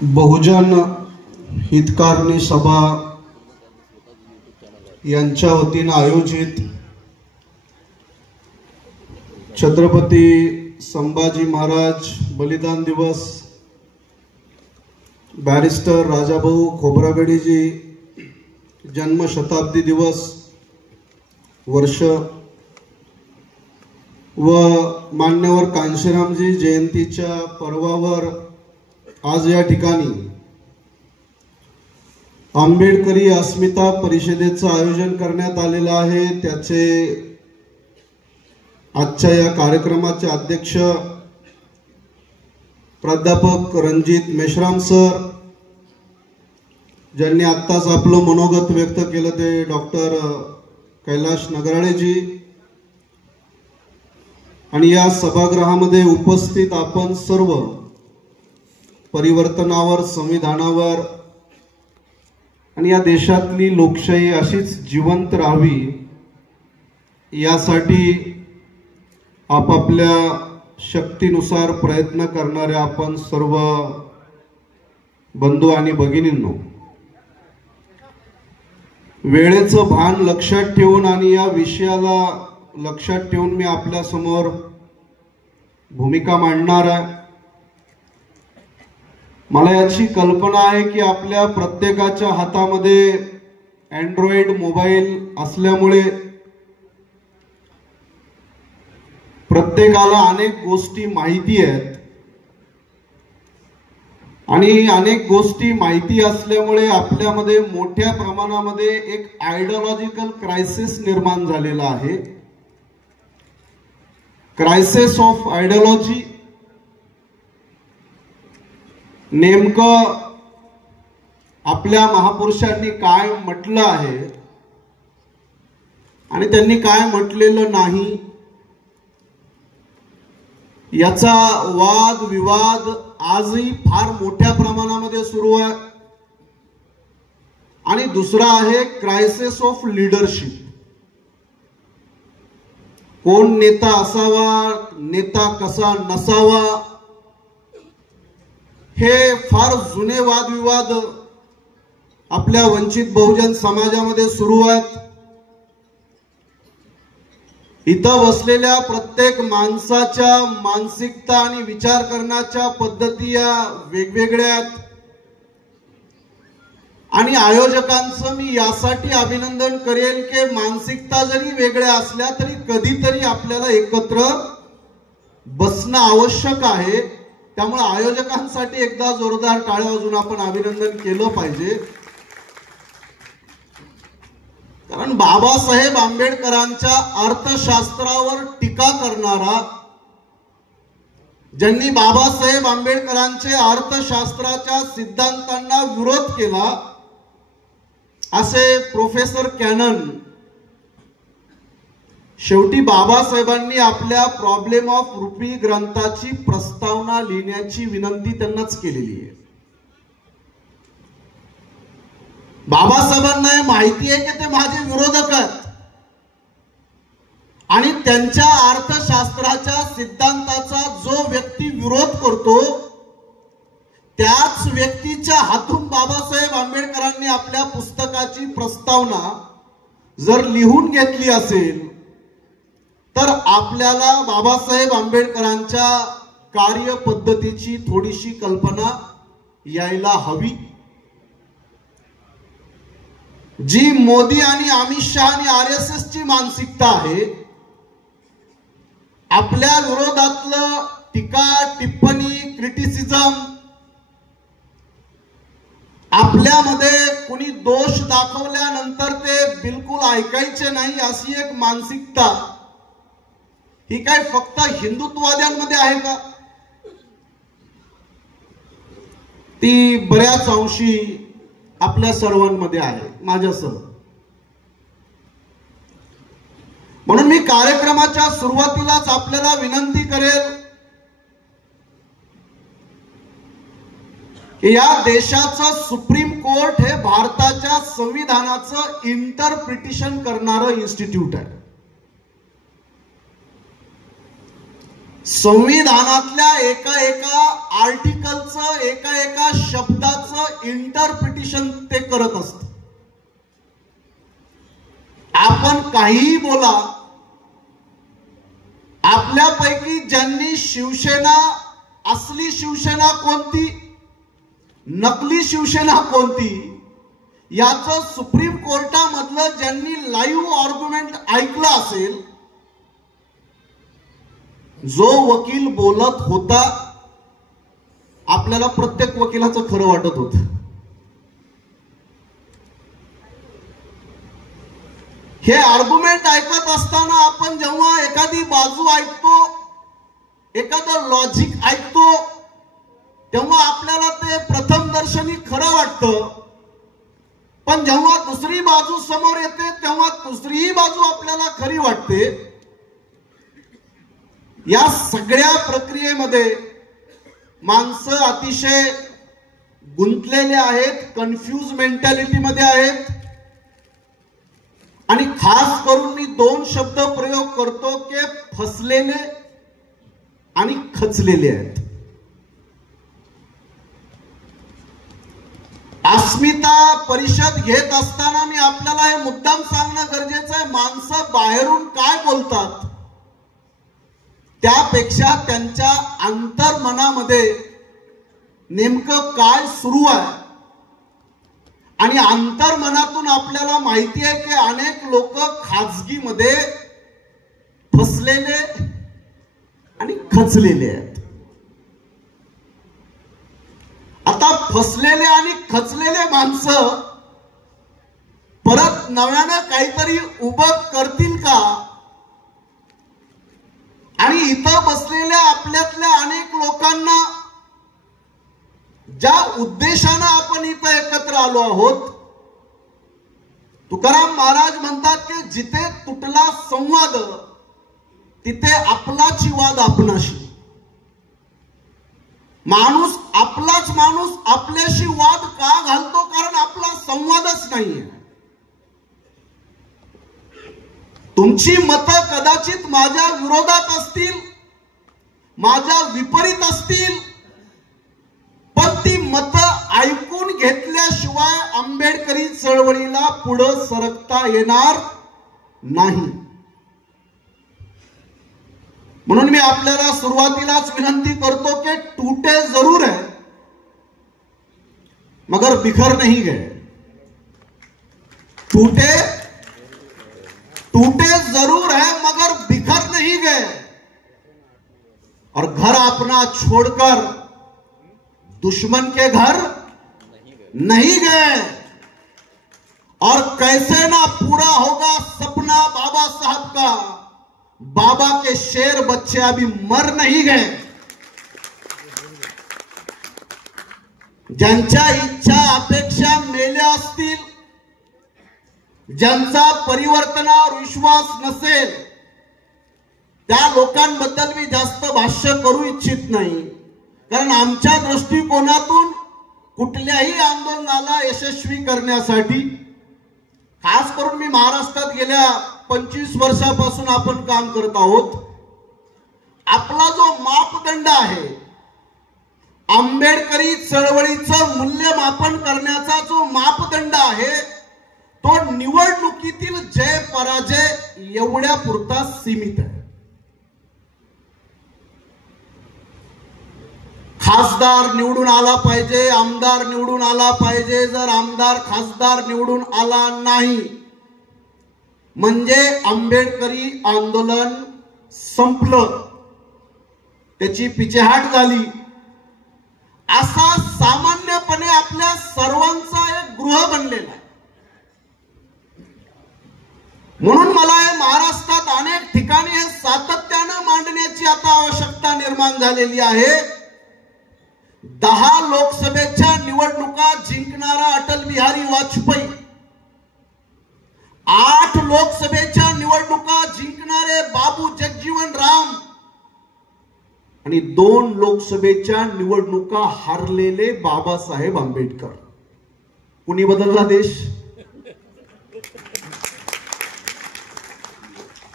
बहुजन हितकारणी सभा यांच्या वतीने आयोजित छत्रपती संभाजी महाराज बलिदान दिवस, बॅरिस्टर राजाभाऊ खोब्रागडेजी जन्म शताब्दी दिवस वर्ष व मान्यवर कांशीरामजी जयंतीच्या पर्वावर आज या ठिकाणी आंबेडकरी अस्मिता परिषदेचं आयोजन करण्यात आलेलं आहे। त्याचे आजच्या या कार्यक्रमाचे अध्यक्ष प्राध्यापक रणजित मेश्राम सर, ज्यांनी आत्ताच आपलं मनोगत व्यक्त केलं ते डॉक्टर कैलाश नगराळेजी, आणि या सभागृहामध्ये उपस्थित आपण सर्व परिवर्तनावर, संविधानावर आणि या देशातली लोकशाही अशीच जिवंत राहावी यासाठी आपापल्या शक्तीनुसार प्रयत्न करणारे आपण सर्व बंधू आणि भगिनींनो, वेळेचं भान लक्षात ठेवून आणि या विषयाला लक्षात ठेवून मी आपल्या समोर भूमिका मांडणार आहे। मला याची कल्पना आहे की आपल्या प्रत्येकाच्या हातामध्ये अँड्रॉइड मोबाईल असल्यामुळे प्रत्येकाला अनेक गोष्टी माहिती आहेत आणि अनेक गोष्टी माहिती असल्यामुळे आपल्यामध्ये मोठ्या प्रमाणामध्ये एक आयडियोलॉजिकल क्रायसिस निर्माण झालेला आहे, क्रायसिस ऑफ आयडियोलॉजी। नेमकं आपल्या महापुरुषांनी काय म्हटलं आहे आणि त्यांनी काय म्हटलेलं नाही याचा वाद विवाद आजही फार मोठ्या प्रमाणामध्ये सुरू आहे। आणि दुसरा आहे क्रायसिस ऑफ लीडरशिप। कोण नेता असावा, नेता कसा नसावा, हे फार जुने वादविवाद आपल्या वंचित बहुजन समाजामध्ये सुरू आहेत। इथं बसलेल्या प्रत्येक माणसाच्या मानसिकता आणि विचार करण्याच्या पद्धती या वेगवेगळ्या आहेत आणि आयोजकांचं मी यासाठी अभिनंदन करेल की मानसिकता जरी वेगळ्या असल्या तरी कधीतरी आपल्याला एकत्र बसणं आवश्यक आहे। त्यामुळे आयोजकांसाठी एकदा जोरदार टाळ्या वाजवून आपण अभिनंदन केलं पाहिजे, कारण बाबासाहेब आंबेडकरांच्या अर्थशास्त्रावर टीका करणारा, ज्यांनी बाबासाहेब आंबेडकरांचे अर्थशास्त्राच्या सिद्धांतांना विरोध केला असे प्रोफेसर कॅनन, शेवटी बाबासाहेबांनी आपल्या प्रॉब्लेम ऑफ रुपी ग्रंथाची प्रस्तावना लिहिण्याची विनंती त्यांनाच केलेली आहे। बाबासाहेबांना हे माहिती आहे की ते माझे विरोधक आहेत आणि त्यांच्या अर्थशास्त्राच्या सिद्धांताचा जो व्यक्ती विरोध करतो त्याच व्यक्तीच्या हातून बाबासाहेब आंबेडकरांनी आपल्या पुस्तकाची प्रस्तावना जर लिहून घेतली असेल तर आपल्याला बाबासाहेब आंबेडकरांच्या कार्यपद्धतीची थोडीशी कल्पना यायला हवी। जी मोदी आणि अमित शहा आणि RSS ची मानसिकता आहे, आपल्या विरोधातलं टीका टिप्पणी क्रिटिसिझम, आपल्यामध्ये कुणी दोष दाखवल्यानंतर ते बिलकुल ऐकायचे नाही अशी एक मानसिकता, ही काय फक्त हिंदुत्ववाद्यांमध्ये आहे का? ती बऱ्याच अंशी आपल्या सर्वांमध्ये आहे, माझ्यासह। म्हणून मी कार्यक्रमाच्या सुरुवातीलाच आपल्याला विनंती करेल की या देशाचं सुप्रीम कोर्ट हे भारताच्या संविधानाचं इंटरप्रिटेशन करणारं इन्स्टिट्यूट आहे। संविधानातल्या एका एका आर्टिकलचं, एका एका शब्दाचं इंटरप्रिटेशन ते करत असत. आपण काहीही बोला, आपल्यापैकी ज्यांनी शिवसेना, असली शिवसेना कोणती, नकली शिवसेना कोणती, याचं सुप्रीम कोर्टामधलं ज्यांनी लाईव्ह आर्ग्युमेंट ऐकलं असेल, जो वकील बोलत होता, आपल्याला प्रत्येक वकिलाचं खरं वाटत होतं. हे आर्ग्युमेंट ऐकत असताना आपण जेव्हा एखादी बाजू ऐकतो, एखादं लॉजिक ऐकतो, तेव्हा आपल्याला ते प्रथम दर्शनी खरं वाटतं. पण जेव्हा दुसरी बाजू समोर येते तेव्हा दुसरीही बाजू आपल्याला खरी वाटते. या सगळ्या प्रक्रियेमध्ये माणसं अतिशय गुंतलेले आहेत, कन्फ्यूज मेंटॅलिटी मध्ये आहेत. आणि खास करून मी दोन शब्द प्रयोग करतो की फसलेले आणि खचलेले आहेत. अस्मिता परिषद घेत असताना मी आपल्याला हे मुद्दाम सांगणं गरजेचं आहे, माणसं बाहेरून काय बोलतात त्यापेक्षा त्यांच्या अंतर्मनामध्ये नेमकं काय सुरू आहे. आणि अंतर्मनातून आपल्याला माहिती आहे की अनेक लोक खाजगीमध्ये फसलेले आणि खचलेले आहेत. आता फसलेले आणि खचलेले माणसं परत नव्यानं काहीतरी उभं करतील का? आणि इथं बसलेल्या आपल्यातल्या अनेक लोकांना ज्या उद्देशानं आपण इथं एकत्र आलो आहोत, तुकाराम महाराज म्हणतात की जिथे तुटला संवाद तिथे आपलाची वाद आपणाशी. माणूस आपलाच माणूस आपल्याशी वाद का घालतो? कारण आपला संवादच नाहीये. तुमची मतं कदाचित माझ्या विरोधात असतील, माझ्या विपरीत असतील, पण ती मतं ऐकून घेतल्याशिवाय आंबेडकरी चळवळीला पुढे सरकता येणार नाही. म्हणून मी आपल्याला सुरुवातीलाच विनंती करतो कि टूटे जरूर है मगर बिखर नहीं गए. टूटे जरूर है मगर बिखर नहीं गए. और घर अपना छोड़कर दुश्मन के घर नहीं गए. और कैसे ना पूरा होगा सपना बाबा साहब का, बाबा के शेर बच्चे अभी मर नहीं गए. ज्यांच्या इच्छा अपेक्षा मेल्या असतील, ज्यांचा परिवर्तनावर विश्वास नसेल, त्या लोकांबद्दल मी जास्त भाष्य करू इच्छित नाही. कारण आमच्या दृष्टिकोनातून कुठल्याही आंदोलनाला यशस्वी करण्यासाठी, खास करून मी महाराष्ट्रात गेल्या 25 वर्षापासून आपण काम करत आहोत, आपला जो मापदंड आहे, आंबेडकरी चळवळीचं मूल्यमापन करण्याचा जो मापदंड आहे, तो निवडणुकीतील जय पराजय एवढ्या पुरता सीमित आहे. खासदार निवडून आला पाहिजे, आमदार निवडून आला पाहिजे. जर आमदार खासदार निवडून आला नाही म्हणजे आंबेडकरी आंदोलन संपलं, त्याची पिछेहाट झाली, असा सामान्यपणे आपल्या सर्वांचा एक गृह बनलेला आहे. म्हणून मला हे महाराष्ट्रात अनेक ठिकाणी हे सातत्यानं मांडण्याची आता आवश्यकता निर्माण झालेली आहे. 10 लोकसभेच्या निवडणुका जिंकणारा अटल बिहारी वाजपेयी, 8 लोकसभेच्या निवडणुका जिंकणारे बाबू जगजीवन राम आणि 2 लोकसभेच्या निवडणुका हारलेले बाबासाहेब आंबेडकर. कुणी बदलला देश?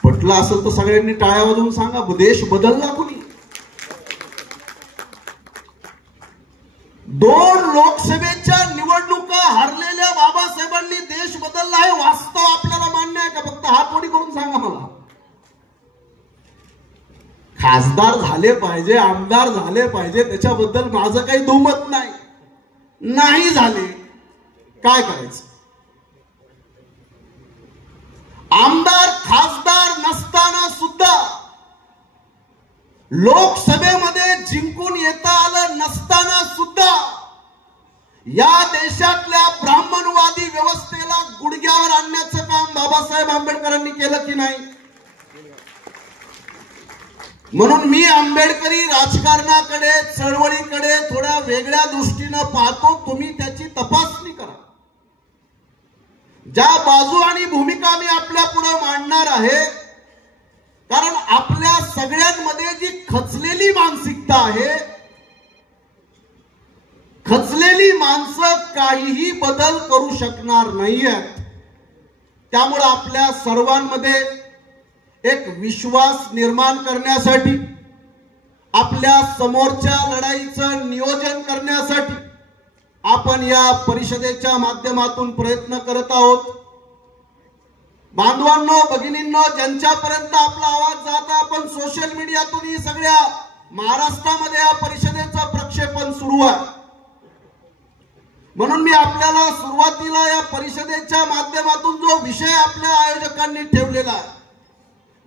पटला असेल तर सगळ्यांनी टाळ्या वाजवून सांगा, देश बदलला कुणी? फक्त हात वडी करून सांगा मला. खासदार झाले पाहिजे, आमदार झाले पाहिजे, त्याच्याबद्दल माझं काही दुमत नाही. नाही झाले काय करायचं? आमदार खासदार नसताना सुद्धा, लोकसभेमध्ये जिंकून येता आलं नसताना सुद्धा या देशातल्या ब्राह्मणवादी व्यवस्थेला गुडघ्यावर आणण्याचं काम बाबासाहेब आंबेडकरांनी केलं की नाही? म्हणून मी आंबेडकरी राजकारणाकडे, चळवळीकडे थोड्या वेगळ्या दृष्टीने पाहतो. तुम्ही त्याची तपासणी करा. ज्या बाजू आणि भूमिका मी आपल्या पुढे मांडणार आहे, कारण आपल्या सगळ्यांमध्ये जी खचलेली मानसिकता आहे, खचलेली माणसं काहीही बदल करू शकणार नाहीयेत. त्यामुळे आपल्या सर्वांमध्ये एक विश्वास निर्माण करण्यासाठी, आपल्या समोरच्या लढाईचं नियोजन करण्यासाठी आपण या परिषदेच्या माध्यमातून प्रयत्न करत आहोत. बांधवांनो, भगिनींनो, ज्यांच्यापर्यंत आपला आवाज जाता, आपण सोशल मीडियातून ही सगळ्या महाराष्ट्रामध्ये या परिषदेचं प्रक्षेपण सुरू आहे. म्हणून मी आपल्याला सुरुवातीला या परिषदेच्या माध्यमातून जो विषय आपल्या आयोजकांनी ठेवलेला आहे,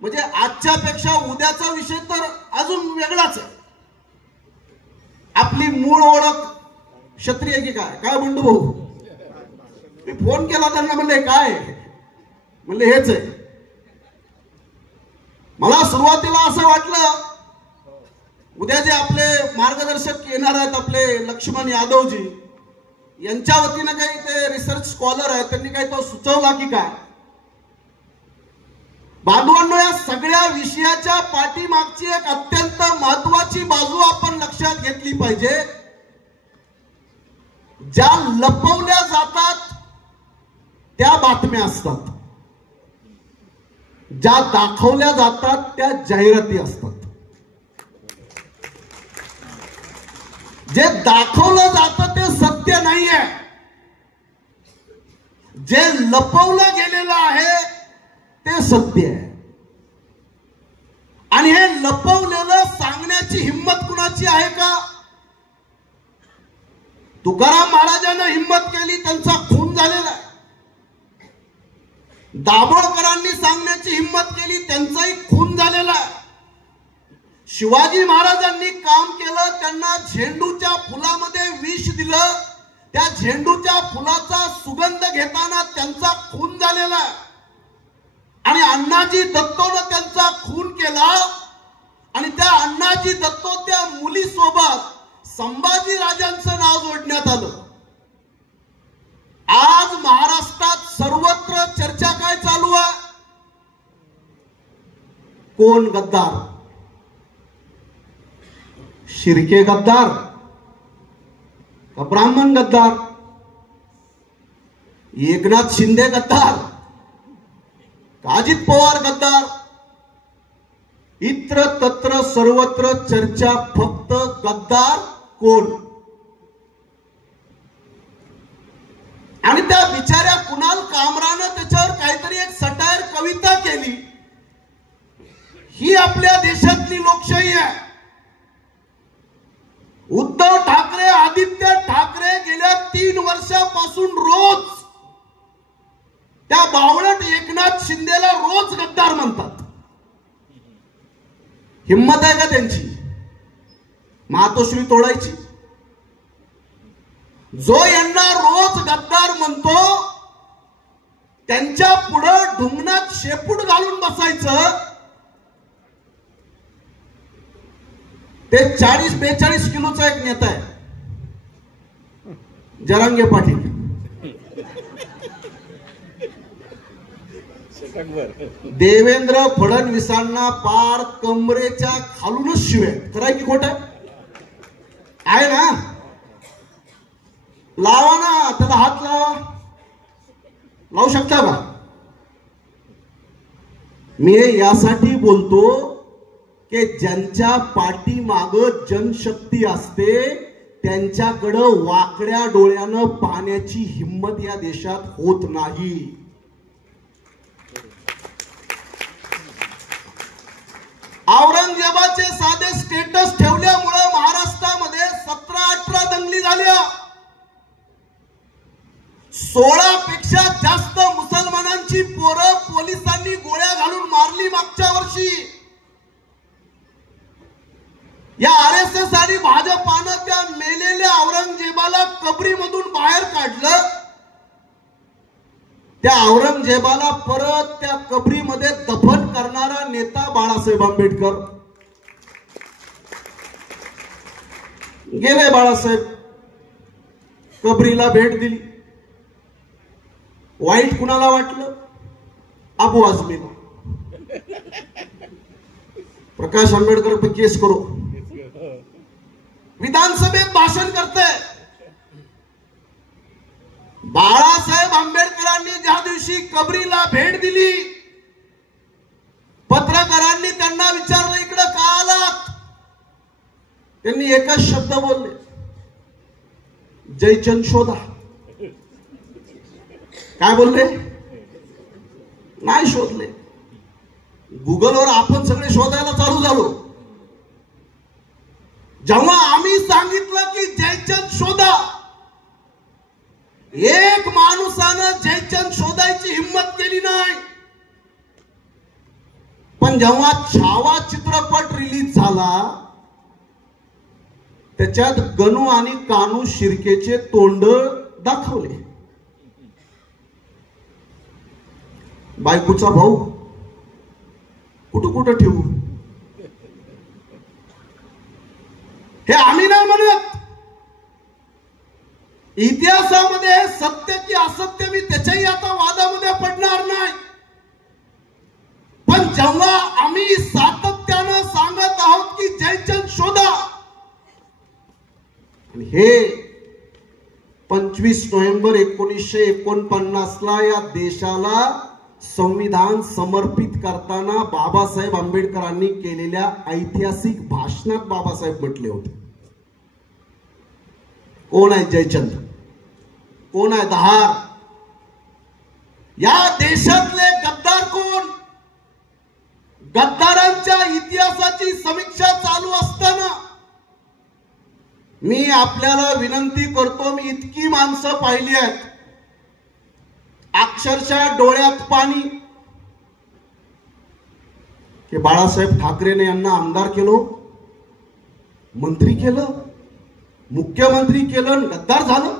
म्हणजे आजच्या पेक्षा उद्याचा विषय तर अजून वेगळाच आहे. आपली मूळ ओळख क्षत्रिय की काय? काय बंडू भाऊ? मी फोन केला त्यांना, म्हणले काय? म्हणले हेच आहे. मला सुरुवातीला असं वाटलं उद्या जे आपले मार्गदर्शक येणार आहेत, आपले लक्ष्मण यादवजी, यांच्या वतीने काही ते रिसर्च स्कॉलर आहेत, त्यांनी काही तो सुचवला की काय. बांधवांनो, या सगळ्या विषयाच्या पाठीमागची एक अत्यंत महत्वाची बाजू आपण लक्षात घेतली पाहिजे. ज्या लपवल्या जातात त्या बातम्या असतात, ज्या दाखवल्या जातात त्या जाहिराती असतात. जे दाखवलं जातं ते सत्य नाहीये. जे लपवलं गेलेलं आहे ते सत्य आहे. आणि हे लपवलेलं सांगण्याची हिम्मत कुणाची आहे का? तुकाराम महाराजांना हिम्मत केली, त्यांचा खून झालेला आहे. दाभोळकरांनी सांगण्याची हिम्मत केली, त्यांचाही खून झालेला आहे. शिवाजी महाराजांनी काम केलं, त्यांना झेंडूच्या फुलामध्ये विष दिलं, त्या झेंडूच्या फुलाचा सुगंध घेताना त्यांचा खून झालेला आहे. आणि अण्णाजी दत्तोनं त्यांचा खून केला, आणि त्या अण्णाजी दत्तो त्या मुलीसोबत संभाजी राजांचं नाव जोडण्यात आलं. आज महाराष्ट्रात सर्वत्र चर्चा काय चालू आहे? कोण गद्दार? शिर्के गद्दार का ब्राह्मण गद्दार? एकनाथ शिंदे गद्दार का अजित पवार गद्दार? इत्र तत्र सर्वत्र चर्चा फक्त गद्दार कोण. आणि त्या बिचाऱ्या कुणाल कामरानं त्याच्यावर काहीतरी एक सटायर कविता केली. ही आपल्या देशातली लोकशाही आहे. उद्धव ठाकरे, आदित्य ठाकरे गेल्या 3 वर्षापासून रोज त्या बावळट एकनाथ शिंदेला रोज गद्दार म्हणतात. हिम्मत आहे का त्यांची मातोश्री तोडायची? जो यांना रोज गद्दार म्हणतो त्यांच्या पुढे ढुंगणात शेपूट घालून बसायचं. ते 40-42 किलोचा एक नेता आहे, जरांगे पाटील. देवेंद्र फडणवीसांना पार कमरेच्या खालूनच शिवे. खरं की खोटं आहे ना? लावा ना त्याला, हात लावा. लावू शकता का? मी यासाठी बोलतो की ज्यांच्या पाठीमाग जनशक्ती असते त्यांच्याकडे वाकड्या डोळ्यानं पाहण्याची हिम्मत या देशात होत नाही. औरंगजेबाचे साधे स्टेटस ठेवल्यामुळे महाराष्ट्रामध्ये 17-18 दंगली झाल्या. 16 पेक्षा जास्त मुसलमानांची पोरं पोलिसांनी गोळ्या घालून मारली मागच्या वर्षी. या आरएसएस आणि भाजपानं त्या मेलेल्या औरंगजेबाला कबरीमधून बाहेर काढलं. त्या औरंगजेबाला परत त्या कबरीमध्ये दफन करणारा नेता बाळासाहेब आंबेडकर. गेले बाळासाहेब, कबरीला भेट दिली. वाईट कुणाला वाटलं? अबू आझमीला. प्रकाश आंबेडकर पे केस करो. विधानसभेत भाषण करते. बाळासाहेब आंबेडकरांनी ज्या दिवशी कबरीला भेट दिली, पत्रकारांनी त्यांना विचारलं इकडे का आलात? त्यांनी एकच शब्द बोलले, जयचंद शोधा. काय बोलले? नाही शोधले. गुगलवर आपण सगळे शोधायला चालू झालो. जेव्हा आम्ही सांगितलं की जयचंद शोधा, एक माणसानं जयचंद शोधायची हिम्मत केली नाही. पण जेव्हा छावा चित्रपट रिलीज झाला, त्याच्यात गणू आणि कानू शिर्केचे तोंड दाखवले. बायकोचा भाऊ कुठं कुठं ठेवू हे आम्ही नाही म्हणत. इतिहासामध्ये सत्य की असत्य मी त्याच्याही आता वादामध्ये पडणार नाही. पण जेव्हा आम्ही सातत्यानं सांगत आहोत की जयचंद शोधा, हे 25 नोव्हेंबर 1949 ला या देशाला संविधान समर्पित करताना बाबासाहेब आंबेडकरांनी केलेल्या ऐतिहासिक भाषणात बाबासाहेब म्हटले होते. कोण आहे जयचंद? कोण आहे दहार? या देशातले गद्दार कोण? गद्दारांच्या इतिहासाची समीक्षा चालू असताना मी आपल्याला विनंती करतो, मी इतकी माणसं पाहिली आहेत, अक्षरशः डोळ्यात पाणी, की बाळासाहेब ठाकरेने यांना आमदार केलं, मंत्री केलं, मुख्यमंत्री केलं, गद्दार झालं.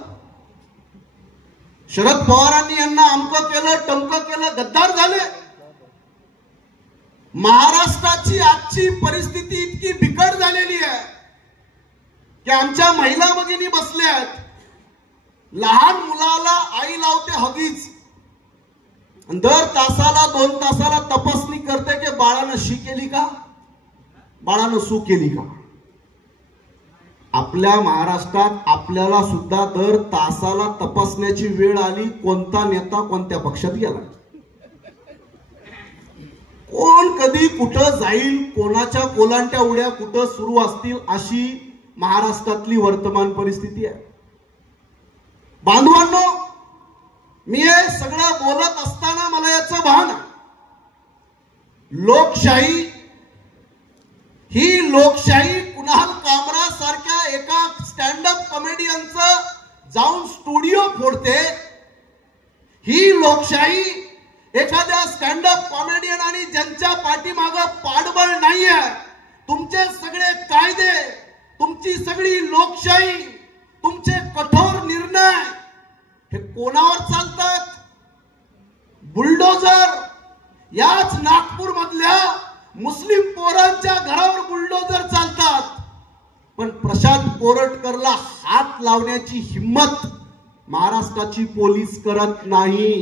शरद पवारांनी यांना अमकं केलं, टमकं केलं, गद्दार झाले. महाराष्ट्राची आजची परिस्थिती इतकी बिकट झालेली आहे की आमच्या महिला भगिनी बसल्या आहेत, लहान मुलाला आई लावते हगीज, दर तासाला 2 तासाला तपासणी करते की बाळानं शी केली का, बाळानं सू केली का. आपल्या महाराष्ट्रात आपल्याला सुद्धा दर तासाला तपासण्याची वेळ आली. कोणता नेता कोणत्या पक्षात गेला, कोण कधी कुठं जाईल, कोणाच्या कोलांट्या उड्या कुठं सुरू असतील, अशी महाराष्ट्रातली वर्तमान परिस्थिती आहे. बांधवांनो, मी हे सगळं बोलत असताना मला याचं भान आहे, लोकशाही ही लोकशाही कुणाल कामरा सारख्या एका स्टँडअप कॉमेडियनचं जाऊन स्टुडिओ फोडते. ही लोकशाही एखाद्या स्टँडअप कॉमेडियन आणि ज्यांच्या पाठीमागं पाठबळ नाहीये, तुमचे सगळे कायदे, तुमची सगळी लोकशाही, तुमचे कठोर निर्णय हे कोणावर चालतात? बुलडोजर. याच नागपूर मधल्या मुस्लिम पोरांच्या घरावर बुलडोजर चालतात. पण प्रशांत कोरटकरला हात लावण्याची हिम्मत महाराष्ट्राची पोलीस करत नाही.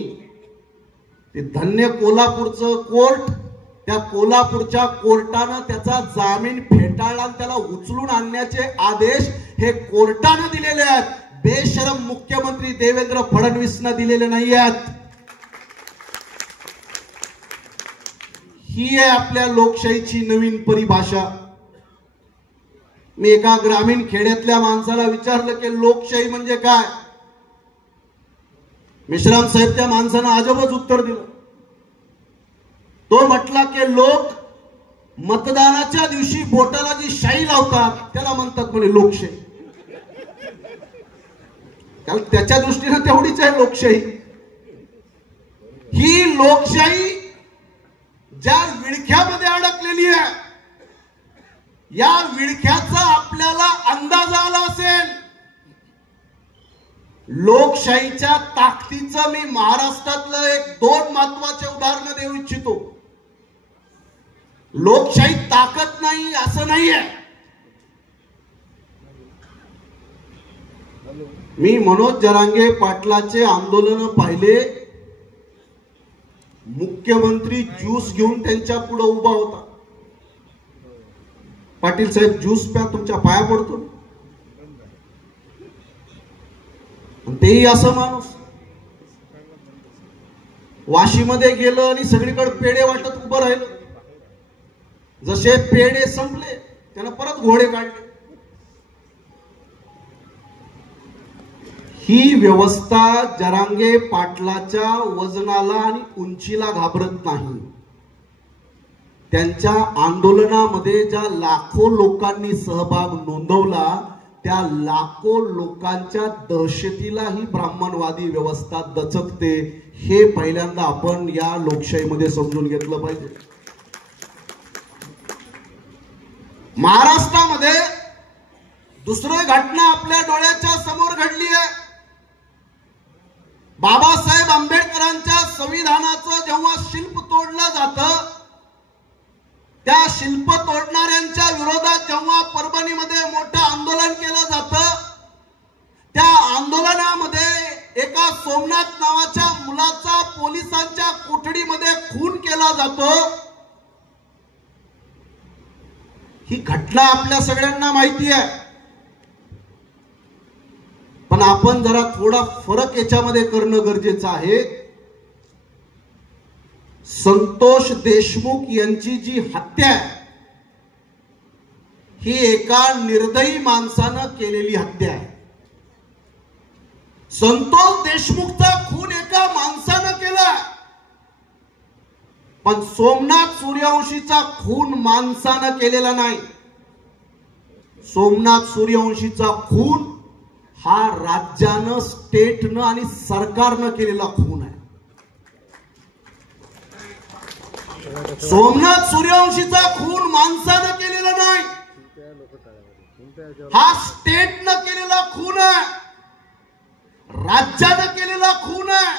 ते धन्य कोल्हापूरचं कोर्ट, त्या कोल्हापूरच्या कोर्टानं त्याचा जामीन फेटाळला आणि त्याला उचलून आणण्याचे आदेश हे कोर्टानं दिलेले आहेत, बेशरम मुख्यमंत्री देवेंद्र फडणवीसनं दिलेले नाही आहेत. ही आहे आपल्या लोकशाहीची नवीन परिभाषा. मी एका ग्रामीण खेड्यातल्या माणसाला विचारलं की लोकशाही म्हणजे काय. मेश्राम साहेब त्या माणसानं अजबच उत्तर दिलं. तो म्हटला की लोक मतदानाच्या दिवशी बोटाला जी शाई लावतात त्याला म्हणतात म्हणे लोकशाही. त्याच्या दृष्टीने तेवढीच आहे लोकशाही. ही लोकशाही ज्या विळख्यामध्ये अडकलेली आहे, या विळख्याचा आपल्याला अंदाज आला असेल. लोकशाहीच्या ताकदीचं मी महाराष्ट्रातलं एक दोन महत्वाचे उदाहरण देऊ इच्छितो. लोकशाही ताकद नाही असं नाहीये. मी मनोज जरांगे पाटलाचे आंदोलन पाहिले. मुख्यमंत्री ज्यूस घेऊन त्यांच्या पुढे उभा होता. पाटील साहेब ज्यूस प्या, तुमच्या पाया पडतो. तेही असं माणूस वाशीमध्ये गेलं आणि सगळीकडे पेढे वाटत उभं राहिलं. जसे पेढे संपले त्यानं परत घोडे काढले. ही व्यवस्था जरांगे पाटलाच्या वजनाला आणि उंचीला घाबरत नाही. त्यांच्या आंदोलनामध्ये ज्या लाखो लोकांनी सहभाग नोंदवला त्या लाखो लोकांच्या दहशतीला ही ब्राह्मणवादी व्यवस्था दचकते. हे पहिल्यांदा आपण या लोकशाहीमध्ये समजून घेतलं पाहिजे. महाराष्ट्रामध्ये दुसरी घटना आपल्या डोळ्याच्या समोर घडली आहे. बाबासाहेब आंबेडकरांच्या संविधानाचं जेव्हा शिल्प तोडलं जातं, त्या शिल्प तोडणाऱ्यांच्या विरोधात जेव्हा परभणीमध्ये मोठं आंदोलन केलं जातं, त्या आंदोलनामध्ये एका सोमनाथ नावाच्या मुलाचा पोलिसांच्या कोठडीमध्ये खून केला जातो. ही घटना आपल्या सगळ्यांना माहिती आहे. पण आपण जरा थोडा फरक याच्यामध्ये करणं गरजेचं आहे. संतोष देशमुख यांची जी हत्या आहे ही एका निर्दयी माणसानं केलेली हत्या आहे. संतोष देशमुखचा खून एका माणसानं केला. पण सोमनाथ सूर्यवंशीचा खून माणसानं केलेला नाही. सोमनाथ सूर्यवंशीचा खून हा राज्यानं, स्टेटनं आणि सरकारनं केलेला खून आहे. सोमनाथ सूर्यवंशीचा खून माणसानं केलेला नाही, हा स्टेटनं केलेला खून आहे, राज्यानं केलेला खून आहे.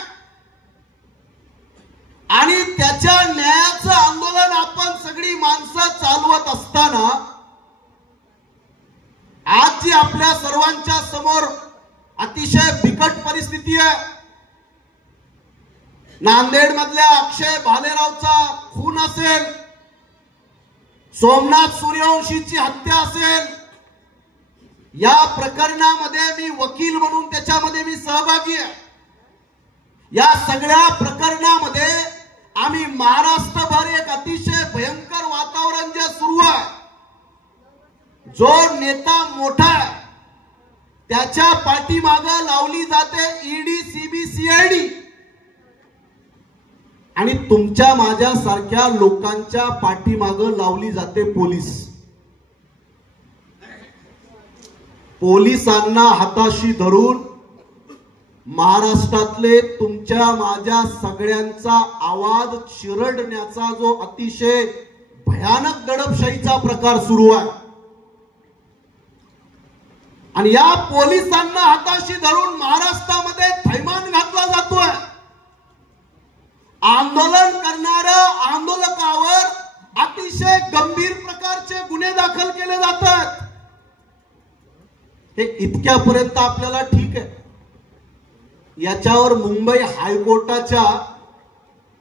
आणि त्याच्या न्यायाचं आंदोलन आपण सगळी माणसं चालवत असताना आज जी आपल्या सर्वांच्या समोर अतिशय बिकट परिस्थिती आहे, नांदेड मधल्या अक्षय भालेरावचा खून असेल, सोमनाथ सूर्यवंशीची हत्या असेल, या प्रकरणामध्ये मी वकील म्हणून त्याच्यामध्ये मी सहभागी आहे. या सगळ्या प्रकरणामध्ये आम्ही महाराष्ट्रभर एक अतिशय भयंकर वातावरण जे सुरू आहे, जो नेता मोठा आहे त्याच्या पाठीमागे लावली जाते ईडी, सीबीसीआयडी आणि तुमच्या माझ्या सारख्या लोकांच्या पाठीमागे लावली जाते पोलीस. पोलिसांना हाताशी धरून महाराष्ट्रातले तुमच्या माझ्या सगळ्यांचा आवाज चिरडण्याचा जो अतिशय भयानक दडपशाहीचा प्रकार सुरू आहे आणि या पोलिसांना हाताशी धरून महाराष्ट्रामध्ये थैमान घातला जातोय. आंदोलन करणाऱ्या आंदोलकावर अतिशय गंभीर प्रकारचे गुन्हे दाखल केले जातात. हे इतक्यापर्यंत आपल्याला ठीक आहे. याच्यावर मुंबई हायकोर्टाच्या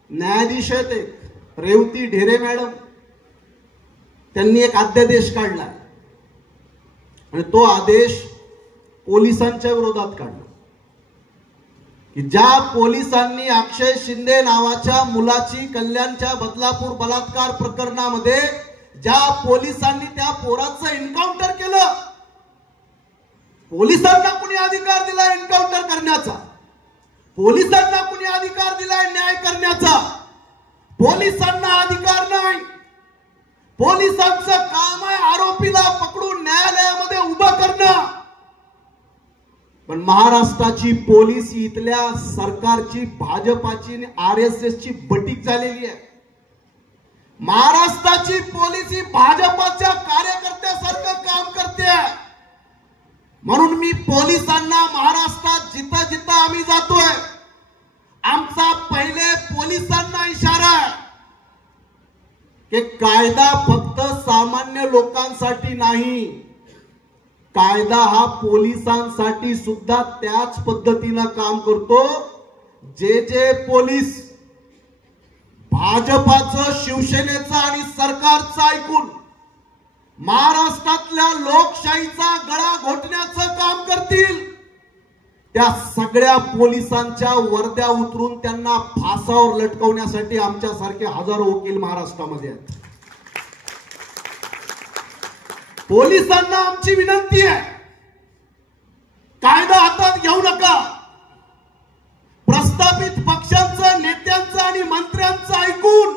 न्यायाधीश आहेत रेवती ढेरे मॅडम, त्यांनी एक अध्यादेश काढला आणि तो आदेश पोलिसांच्या विरोधात काढला की ज्या पोलिसांनी अक्षय शिंदे नावाच्या मुलाची कल्याणच्या बदलापूर बलात्कार प्रकरणामध्ये ज्या पोलिसांनी त्या पोराचं एन्काउंटर केलं, पोलिसांना कुणी अधिकार दिला एन्काउंटर करण्याचा? पोलिसांना कुणी अधिकार दिलाय न्याय करण्याचा? पोलिसांना अधिकार नाही. पोलिसांचं काम आहे आरोपीला पकडून न्यायालयामध्ये उभं करणं, पण महाराष्ट्राची पोलीस इथल्या सरकारची, भाजपाची आणि आरएसएसची बटीक झालेली आहे. महाराष्ट्राची पोलीस ही भाजपाच्या कार्यकर्त्यासारखं काम करते. म्हणून मी पोलिसांना महाराष्ट्रात जिथं जिथं आम्ही जातोय, आमचा पहिले पोलिसांना इशारा आहे की कायदा फक्त सामान्य लोकांसाठी नाही, कायदा हा पोलिसांसाठी सुद्धा त्याच पद्धतीनं काम करतो. जे पोलीस भाजपाचं, शिवसेनेचं आणि सरकारचं ऐकून महाराष्ट्रातल्या लोकशाहीचा गळा घोटण्याचं काम करतील, त्या सगळ्या पोलिसांच्या वर्द्या उतरून त्यांना फासावर लटकवण्यासाठी आमच्यासारखे हजारो वकील महाराष्ट्रामध्ये आहेत. पोलिसांना आमची विनंती आहे, कायदा हातात घेऊ नका. प्रस्थापित पक्षांचं, नेत्यांचं आणि मंत्र्यांचं ऐकून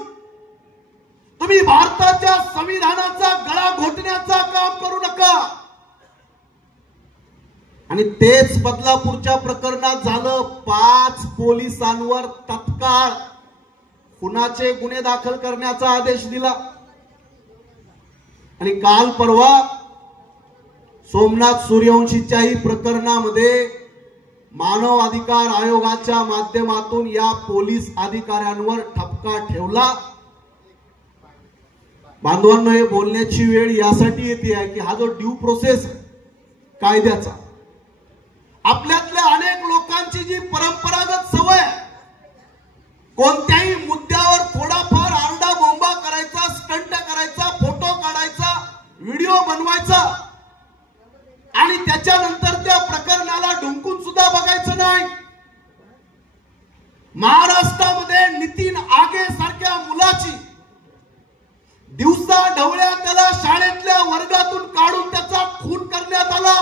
तुम्ही भारताच्या संविधानाचा गळा घोटण्याचा काम करू नका. आणि तेच बदलापूरच्या प्रकरणात झालं. 5 पोलिसांवर तत्काळ खुनाचे गुन्हे दाखल करण्याचा आदेश दिला. आणि काल परवा सोमनाथ सूर्यवंशीच्याही प्रकरणामध्ये मानव अधिकार आयोगाच्या माध्यमातून या पोलीस अधिकाऱ्यांवर ठपका ठेवला. बांधवांनो, हे बोलण्याची वेळ यासाठी येते आहे की हा जो ड्यू प्रोसेस कायद्याचा, आपल्यातल्या अनेक लोकांची जी परंपरागत सवय, कोणत्याही मुद्द्यावर थोडाफार आरडा बोंबा करायचा, स्टंट करायचा, फोटो काढायचा, व्हिडिओ बनवायचा आणि त्याच्यानंतर त्या प्रकरणाला ढुंकून सुद्धा बघायचं नाही. महाराष्ट्रामध्ये नितीन आगे सारख्या मुलाची दिवसा ढवळ्या त्याला शाळेतल्या वर्गातून काढून त्याचा खून करण्यात आला.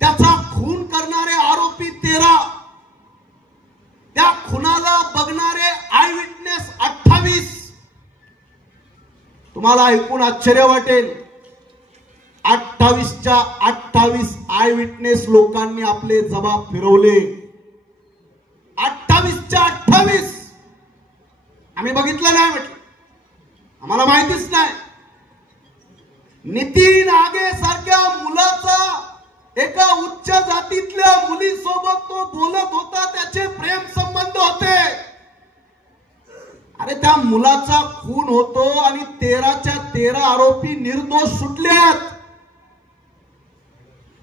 त्याचा खून करणारे आरोपी 13, त्या खुनाला बघणारे आय विटनेस 28. तुम्हाला ऐकून आश्चर्य वाटेल, 28च्या 28 आय विटनेस लोकांनी आपले जबाब फिरवले. 28च्या 28 आम्ही बघितलं नाही, म्हटलं आम्हाला माहितीच नाही. नितीन आगे सारख्या मुलाचा एका उच्च जातीतल्या मुलीसोबत तो बोलत होता, त्याचे प्रेम संबंध होते. अरे त्या मुलाचा खून होतो आणि 13च्या 13 आरोपी निर्दोष सुटलेत.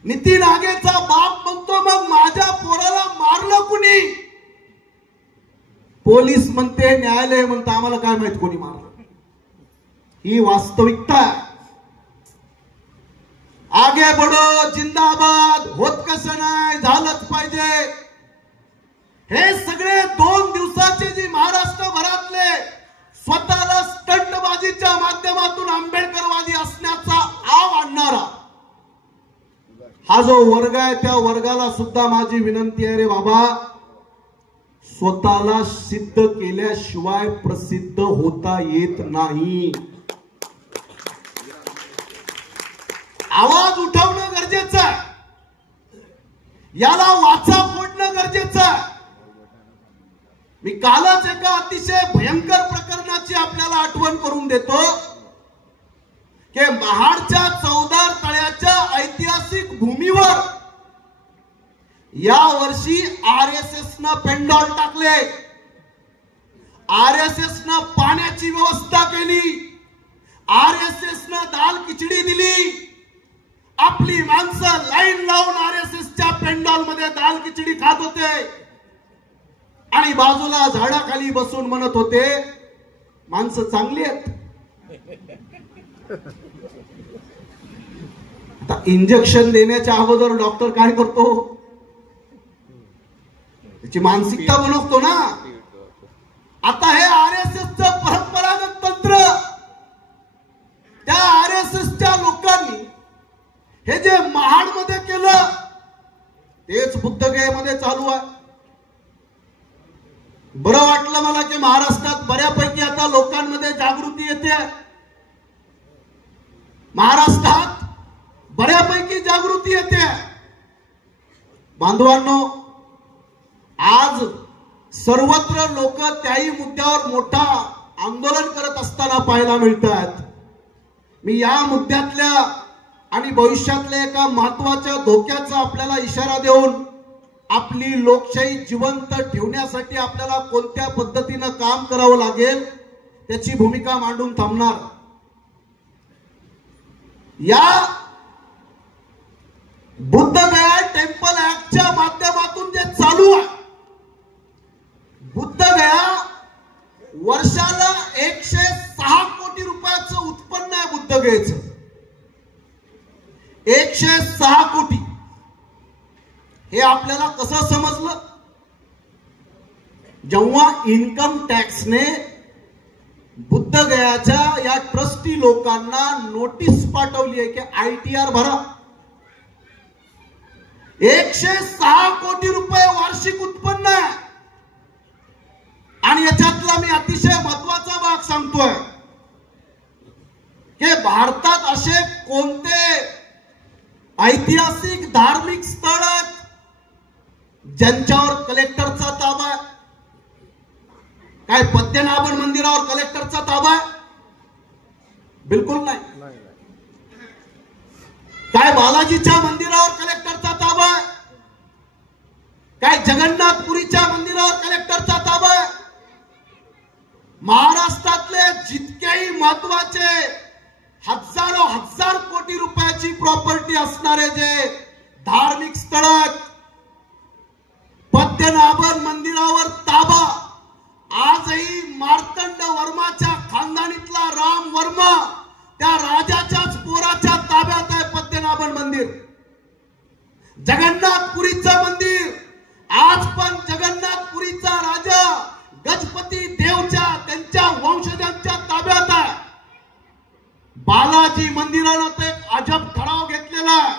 नितीन आगेचा बाप म्हणतो, मग माझ्या पोराला मारलं कुणी? पोलीस म्हणते, न्यायालय म्हणतं, आम्हाला काय माहित कोणी मारलं. ही वास्तविकता. आगे बढो, जिंदाबाद, होत कसं नाही, झालंच पाहिजे. हे सगळे 2 दिवसाचे जी महाराष्ट्रभरातले स्वतःला स्टंटबाजीच्या माध्यमातून आंबेडकरवादी असण्याचा आव आणणारा हा जो वर्ग आहे, त्या वर्गाला सुद्धा माझी विनंती आहे, रे बाबा, स्वतःला सिद्ध केल्याशिवाय प्रसिद्ध होता येत नाही. आवाज उठवणं गरजेचं आहे, याला वाचा फोडणं गरजेचं आहे. मी कालच एका अतिशय भयंकर प्रकरणाची आपल्याला आठवण करून देतो की महाडच्या चौदार तळ्याच्या ऐतिहासिक भूमीवर या वर्षी आरएसएस न पेंडॉल टाकले, आरएसएस न पाण्याची व्यवस्था केली, आरएसएस न दाल खिचडी दिली. आपली माणसं लाईन लावून आरएसएसच्या पेंडॉल मध्ये दाल खिचडी खात होते आणि बाजूला झाडाखाली बसून म्हणत होते, माणसं चांगली आहेत. आता इंजेक्शन देण्याच्या अगोदर डॉक्टर काय करतो? त्याची मानसिकता बनवतो ना. आता हे आरएसएसचं परंपरागत तंत्र, त्या आरएसएसच्या लोकांनी हे जे महाडमध्ये केलं तेच बुद्धगयेमध्ये चालू आहे. बरं वाटलं मला की महाराष्ट्रात बऱ्यापैकी आता लोकांमध्ये जागृती येते. महाराष्ट्रात बऱ्यापैकी जागृती येते। बांधवांनो, आज सर्वत्र लोक त्याही मुद्द्यावर मोठा आंदोलन करत असताना पाहायला मिळतात। मी या मुद्द्यातल्या आणि भविष्यातल्या एका महत्त्वाच्या धोक्याचा आपल्याला इशारा देऊन आपली लोकशाही जिवंत ठेवण्यासाठी आपल्याला कोणत्या पद्धतीने काम करावं लागेल त्याची भूमिका मांडून थांबणार। या बुद्धगया टेम्पल ऍक्टच्या माध्यमातून जे चालू आहे, बुद्धगया वर्षाला 106 कोटी रुपयाचं उत्पन्न आहे बुद्धगयेचं, 106 कोटी। हे आपल्याला कसं समजलं? जेव्हा इन्कम टॅक्सने बुद्धगयाच्या या ट्रस्टी लोकांना नोटीस पाठवली आहे की ITR भरा, 106 कोटी रुपये वार्षिक उत्पन्न आहे। आणि याच्यातला मी अतिशय महत्वाचा भाग सांगतोय की भारतात असे कोणते ऐतिहासिक धार्मिक स्थळ आहेत ज्यांच्यावर कलेक्टरचा ताबा आहे? काय पद्मनाभन मंदिरावर कलेक्टरचा ताबा आहे? बिलकुल नाही। काय बालाजीच्या मंदिरावर कलेक्टरचा ताबा आहे? काय जगन्नाथपुरीच्या मंदिरावर कलेक्टरचा ताबा आहे? महाराष्ट्रातले जितकेही महत्वाचे हजारो हजार कोटी रुपयाची प्रॉपर्टी असणारे जे धार्मिक स्थळ आहेत, पद्मनाभन मंदिरावर ताबा आजही मार्तंड वर्माच्या खानदानीतला राम वर्मा त्या राजाच्याच पोराच्या ताब्यात आहे पद्मनाभन मंदिर। जगन्नाथपुरीचं मंदिर आज पण जगन्नाथपुरीचा राजा गजपती देवच्या त्यांच्या वंशजांच्या ताब्यात आहे। बालाजी मंदिरानं तर एक अजब ठराव घेतलेला आहे।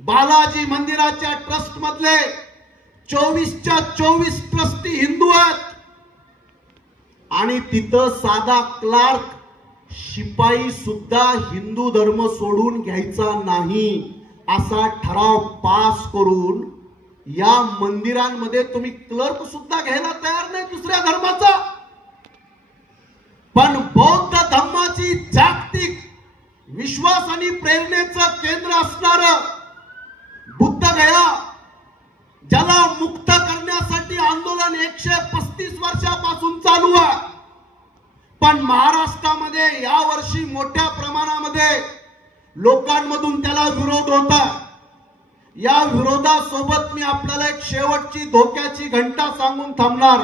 बालाजी मंदिराच्या ट्रस्ट मधले 24च्या 24 ट्रस्टी हिंदू आहेत आणि तिथं साधा क्लार्क शिपाई सुद्धा हिंदू धर्म सोडून घ्यायचा नाही असा ठराव पास करून या मंदिरांमध्ये तुम्ही क्लर्क सुद्धा घ्यायला तयार नाही दुसऱ्या धर्माचा। पण बौद्ध धर्माची जागतिक विश्वास आणि प्रेरणेचं केंद्र असणार बुद्धगया, ज्याला मुक्त करण्यासाठी आंदोलन 135 वर्षापासून चालू आहे, पण महाराष्ट्रामध्ये या वर्षी मोठ्या प्रमाणामध्ये लोकांमधून त्याला विरोध होता। या विरोधासोबत मी आपल्याला एक शेवटची धोक्याची घंटा सांगून थांबणार।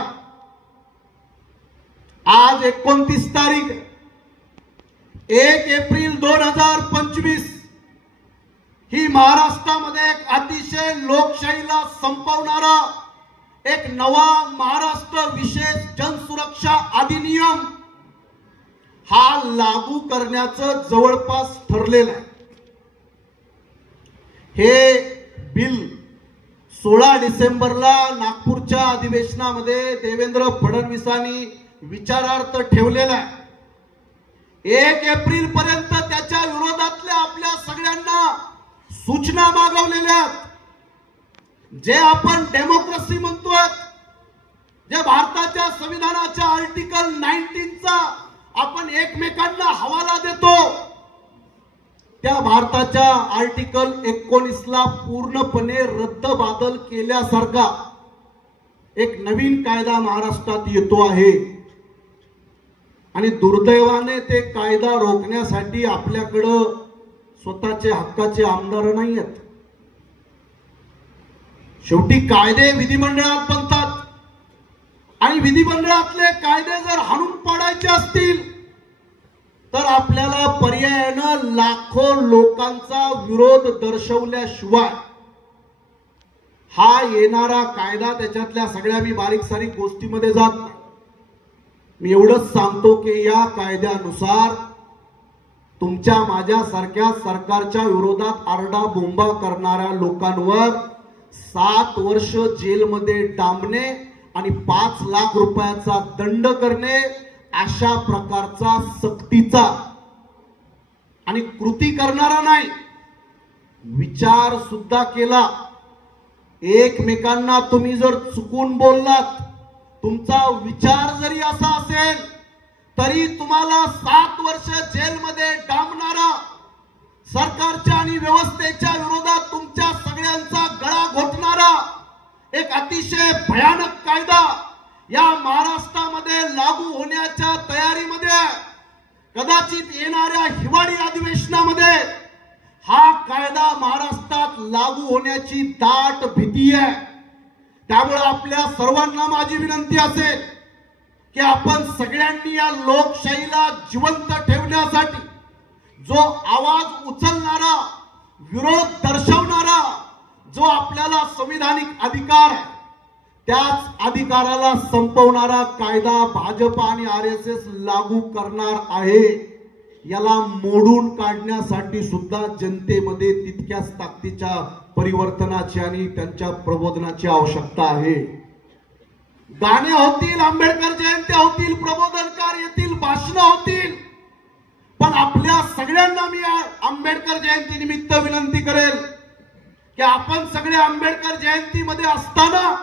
आज 29 तारीख 1 एप्रिल 2025 ही महाराष्ट्रामध्ये एक अतिशय लोकशाहीला संपवणारा एक नवा महाराष्ट्र विशेष जनसुरक्षा अधिनियम हा लागू करण्याचं जवळपास ठरलेलं आहे। हे बिल 16 डिसेंबरला नागपूरच्या अधिवेशनामध्ये देवेंद्र फडणवीसांनी विचारार्थ ठेवलेला आहे। 1 एप्रिल पर्यंत त्याच्या विरोधातल्या आपल्या सगळ्यांना सूचना मागवलेल्या आहेत। जे आपण डेमोक्रेसी म्हणतोय, जे भारताच्या संविधानाच्या आर्टिकल 19चा आपण एकमेकांना हवाला देतो, त्या भारताच्या आर्टिकल 19ला पूर्णपणे रद्दबातल केल्यासारखा एक नवीन कायदा महाराष्ट्रात येतो आहे। आणि दुर्दैवाने ते कायदा रोखण्यासाठी आपल्याकडे स्वतःचे हक्काचे आमदार नाही आहेत। शेवटी कायदे विधिमंडळात बनतात आणि विधिमंडळातले कायदे जर हाणून पाडायचे असतील तर आपल्याला पर्यायानं लाखो लोकांचा विरोध दर्शवल्याशिवाय हा येणारा कायदा त्याच्यातल्या सगळ्या मी बारीक सारीक गोष्टीमध्ये जात नाही। मी एवढंच सांगतो की या कायद्यानुसार तुमच्या माझ्या सारख्या सरकारच्या विरोधात आरडा बोंबा करणाऱ्या लोकांवर 7 वर्ष जेलमध्ये डांबणे आणि 5 लाख रुपयाचा दंड करणे अशा प्रकारचा सक्तीचा आणि कृती करणारा नाही, विचार सुद्धा केला. एकमेकांना तुम्ही जर चुकून बोललात, तुमचा विचार जरी असा असेल तरी तुम्हाला 7 वर्ष जेलमध्ये डांबणारा, सरकारच्या आणि व्यवस्थेच्या विरोधात तुमच्या सगळ्यांचा गळा घोटणारा एक अतिशय भयानक कायदा या महाराष्ट्रामध्ये लागू होण्याच्या तयारीमध्ये, कदाचित येणाऱ्या हिवाळी अधिवेशनामध्ये हा कायदा महाराष्ट्रात लागू होण्याची दाट भीती आहे. त्यामुळे आपल्या सर्वांना माझी विनंती असेल की आपण सगळ्यांनी या लोकशाहीला जिवंत ठेवण्यासाठी जो आवाज उचलणारा, विरोध दर्शवणारा जो आपल्याला संविधानिक अधिकार आहे, त्याच अधिकाराला संपवणारा कायदा भाजप आणि RSS लागू करणार आहे. याला मोडून काढण्यासाठी सुद्धा जनतेमध्ये तितक्याच ताकदीच्या परिवर्तनाची आणि त्यांच्या प्रबोधनाची आवश्यकता आहे. गाणे होतील, आंबेडकर जयंत्या होतील, प्रबोधनकार येतील, भाषणं होतील, पण आपल्या सगळ्यांना मी आंबेडकर जयंती निमित्त विनंती करेल की आपण सगळे आंबेडकर जयंतीमध्ये असताना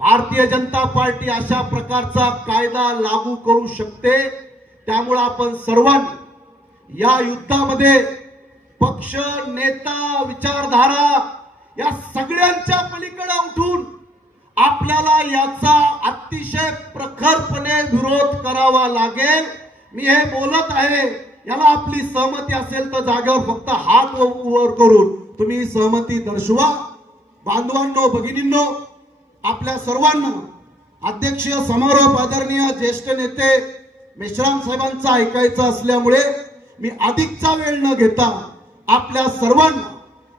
भारतीय जनता पार्टी अशा प्रकारचा कायदा लागू करू शकते. त्यामुळे आपण सर्वांनी या युद्धामध्ये पक्ष, नेता, विचारधारा या सगळ्यांच्या पलीकडे उठून आपल्याला याचा अतिशय प्रखरपणे विरोध करावा लागेल. मी हे बोलत आहे, याला आपली सहमती असेल तर जागेवर फक्त हात वर करून तुम्ही सहमती दर्शवा. बांधवांनो, भगिनींनो, आपल्या सर्वांना अध्यक्षीय समारोह आदरणीय ज्येष्ठ नेते मेश्राम साहेबांचा ऐकायचा असल्यामुळे मी अधिकचा वेळ न घेता आपल्या सर्वांना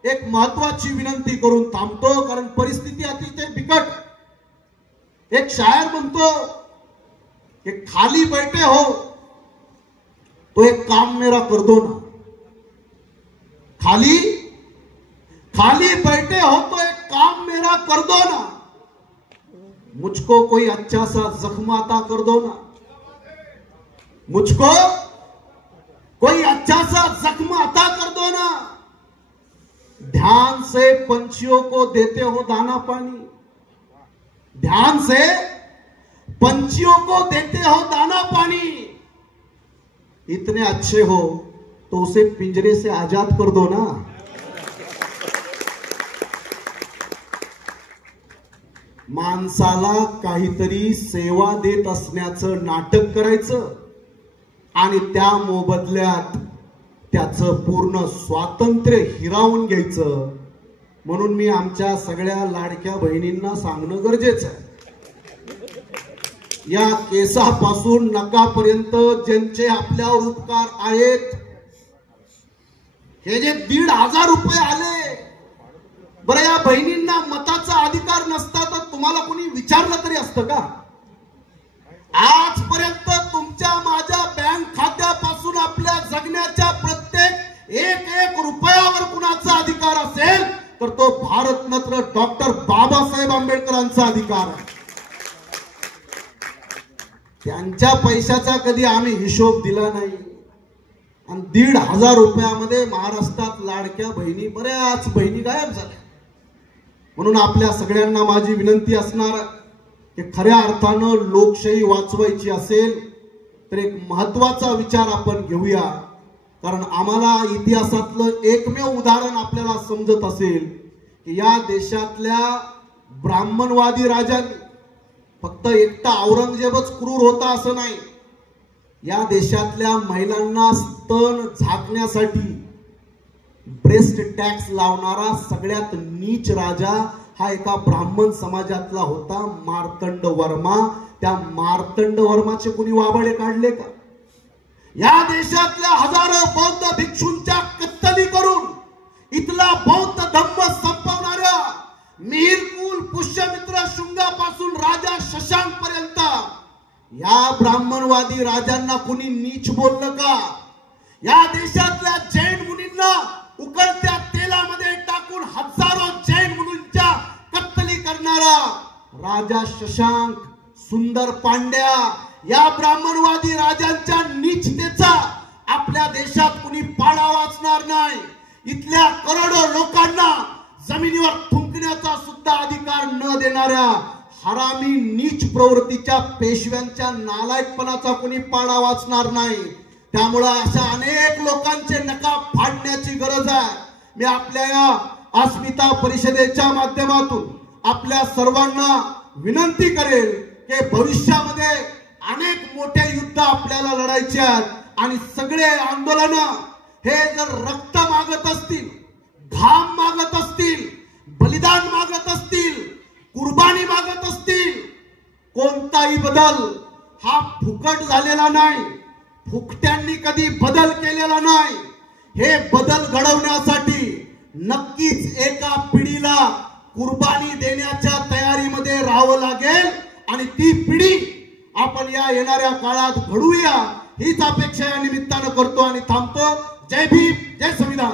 एक महत्वाची विनंती करून थांबतो, कारण परिस्थिती अतिशय बिकट. एक शायर म्हणतो कि खाली बैठे हो तो एक काम मेरा कर दो ना, खाली खाली बैठे हो तो एक काम मेरा कर दो ना, मुझको कोई अच्छा सा जख्म अता कर दो ना, मुझको कोई अच्छा सा जख्म अता कर दो ना, ध्यान से पंछियों को देते हो दाना पानी, ध्यान से पंछियों को देते हो दाना पानी, इतने अच्छे हो तो उसे पिंजरे से आजाद कर दो ना. माणसाला काहीतरी सेवा देत असण्याचं नाटक करायचं आणि त्या मोबदल्यात त्याचं पूर्ण स्वातंत्र्य हिरावून घ्यायचं. म्हणून मी आमच्या सगळ्या लाडक्या बहिणींना सांगणं गरजेचं आहे, या केसापासून नकापर्यंत ज्यांचे आपल्यावर उपकार आहेत, हे जे 1,500 रुपये आले, बरं या बहिणींना मताचा अधिकार नसता तर तुम्हाला कोणी विचारलं तरी असतं का? आजपर्यंत तुमच्या माझ्या बँक खात्यापासून आपल्या जगण्याच्या प्रत्येक एक रुपयावर कुणाचा अधिकार असेल तर तो भारतरत्न डॉक्टर बाबासाहेब आंबेडकरांचा अधिकार आहे. त्यांच्या पैशाचा कधी आम्ही हिशोब दिला नाही. आणि 1,500 रुपयामध्ये महाराष्ट्रात लाडक्या बहिणी, बऱ्याच बहिणी गायब झाल्या. म्हणून आपल्या सगळ्यांना माझी विनंती असणार की खऱ्या अर्थानं लोकशाही वाचवायची असेल तर एक महत्वाचा विचार आपण घेऊया. कारण आम्हाला इतिहासातलं एकमेव उदाहरण आपल्याला समजत असेल की या देशातल्या ब्राह्मणवादी राजांनी फक्त एकटा औरंगजेबच क्रूर होता असं नाही, या देशातल्या महिलांना स्तन झाकण्यासाठी ब्रेस्ट टॅक्स लावणारा सगळ्यात नीच राजा हा एका ब्राह्मण समाजातला होता, मार्तंड वर्मा. त्या मार्तंड वर्माचे कुणी वाबडे काढले का? या देशातल्या हजारो बौद्ध भिक्षूंच्या कत्तली करून इथला बौद्ध धम्म संपवणाऱ्या मिहिरकुल पुष्यमित्र शुंगापासून राजा शशांक पर्यंत या ब्राह्मणवादी राजांना कुणी नीच बोललं का? या देशातल्या जैन मुनींना उकळत्या तेलामध्ये टाकून हजारो जैन मुलींच्या कत्तली करणारा राजा शशांक, सुंदर पांड्या या ब्राह्मणवादी राजांच्या नीचतेचा आपल्या आपल्या देशात कुणी पाडा वाचणार नाही. इथल्या करोडो लोकांना जमिनीवर थुंकण्याचा सुद्धा अधिकार न देणाऱ्या हरामी नीच प्रवृत्तीच्या पेशव्यांच्या नालायकपणाचा कुणी पाडा वाचणार नाही. त्यामुळे अशा अनेक लोकांचे नकाब फाडण्याची गरज आहे. मी आपल्या या अस्मिता परिषदेच्या माध्यमातून आपल्या सर्वांना विनंती करेल की भविष्यामध्ये अनेक मोठे युद्ध आपल्याला लढायचे आहेत आणि सगळे आंदोलन हे जर रक्त मागत असतील, घाम मागत असतील, बलिदान मागत असतील, कुर्बानी मागत असतील, कोणताही बदल हा फुकट झालेला नाही. फुकट्यांनी कधी बदल केलेला नाही. हे बदल घडवण्यासाठी नक्कीच एका पिढीला कुर्बानी देण्याच्या तयारीमध्ये राहावं लागेल आणि ती पिढी आपण या येणाऱ्या काळात घडवूया हीच अपेक्षा या निमित्तानं करतो आणि थांबतो. जय भीम, जय संविधान.